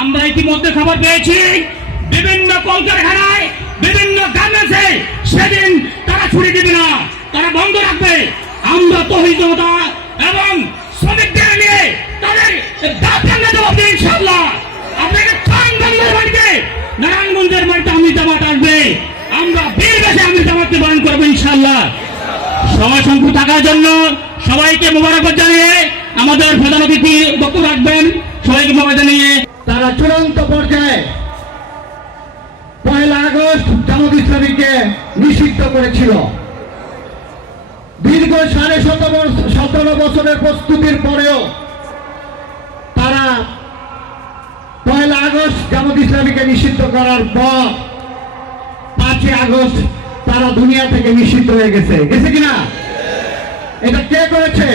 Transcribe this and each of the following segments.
আমরা ইতিমধ্যে খবর পেয়েছি, বিভিন্ন কলকারখানায়, বিভিন্ন গার্মেন্টসে সেদিন তারা ছুটি দিবে না, তারা বন্ধ রাখবে। আমরা তহিদ জনতা এবং শ্রমিকদের নিয়ে তাদের দাঁত ভাঙা দিই ইনশাল্লাহ আপনাকে খান বাংলার বাড়িতে। নারায়ণগঞ্জের বাড়িতে আমি জামাত আসবে। আমরা বীর বেশে আমি জামাতকে বরণ করব ইনশাল্লাহ সময় সংখ্যা থাকার জন্য সবাইকে মোবারকবাদ জানিয়ে আমাদের প্রধান অতিথি বক্তব্য রাখবেন। সবাইকে মোবারক জানিয়ে তারা চূড়ান্ত পর্যায়ে পয়লা আগস্ট জামাত ইসলামীকে নিষিদ্ধ করেছিল। দীর্ঘ সাড়ে সতেরো সতেরো বছরের প্রস্তুতির পরেও তারা পয়লা আগস্ট জামাত ইসলামীকে নিষিদ্ধ করার পর পাঁচই আগস্ট তারা দুনিয়া থেকে নিষিদ্ধ হয়ে গেছে। গেছে কিনা এটা কে করেছে?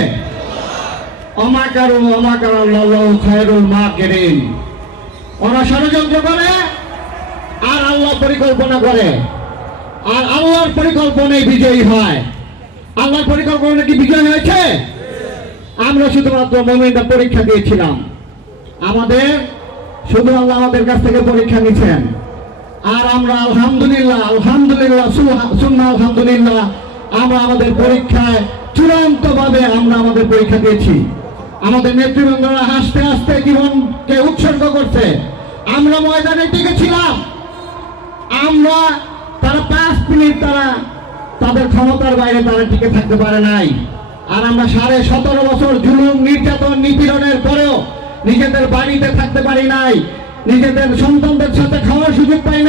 অমাকারু অমাকার খায়রুল মা কেরেন ওরা ষড়যন্ত্র করে, আর আল্লাহ পরিকল্পনা করে। আর আল্লাহর পরিকল্পনায় বিজয়ী হয়। আল্লাহর পরিকল্পনা কি বিজয় হয়েছে? আমরা শুধুমাত্র মোমেন্টটা পরীক্ষা দিয়েছিলাম। আমাদের, শুধু আল্লাহ আমাদের কাছ থেকে পরীক্ষা নিচ্ছেন আর আমরা আলহামদুলিল্লাহ আলহামদুলিল্লাহ সুন্না আলহামদুলিল্লাহ, আমরা আমাদের পরীক্ষায় চূড়ান্ত ভাবে আমরা আমাদের পরীক্ষা দিয়েছি। আমাদের নেতৃবৃন্দরা হাসতে হাসতে জীবনকে উৎসর্গ করছে। আমরা ময়দানে টিকেছিলাম। আমরা তারা পাঁচ মিনিট তারা তাদের ক্ষমতার বাইরে তারা টিকে থাকতে পারে নাই। আর আমরা সাড়ে সতেরো বছর জুলুম, নির্যাতন, নিপীড়নের পরেও নিজেদের বাড়িতে থাকতে পারি নাই। নিজেদের সন্তানদের সাথে খাওয়ার সুযোগ পাই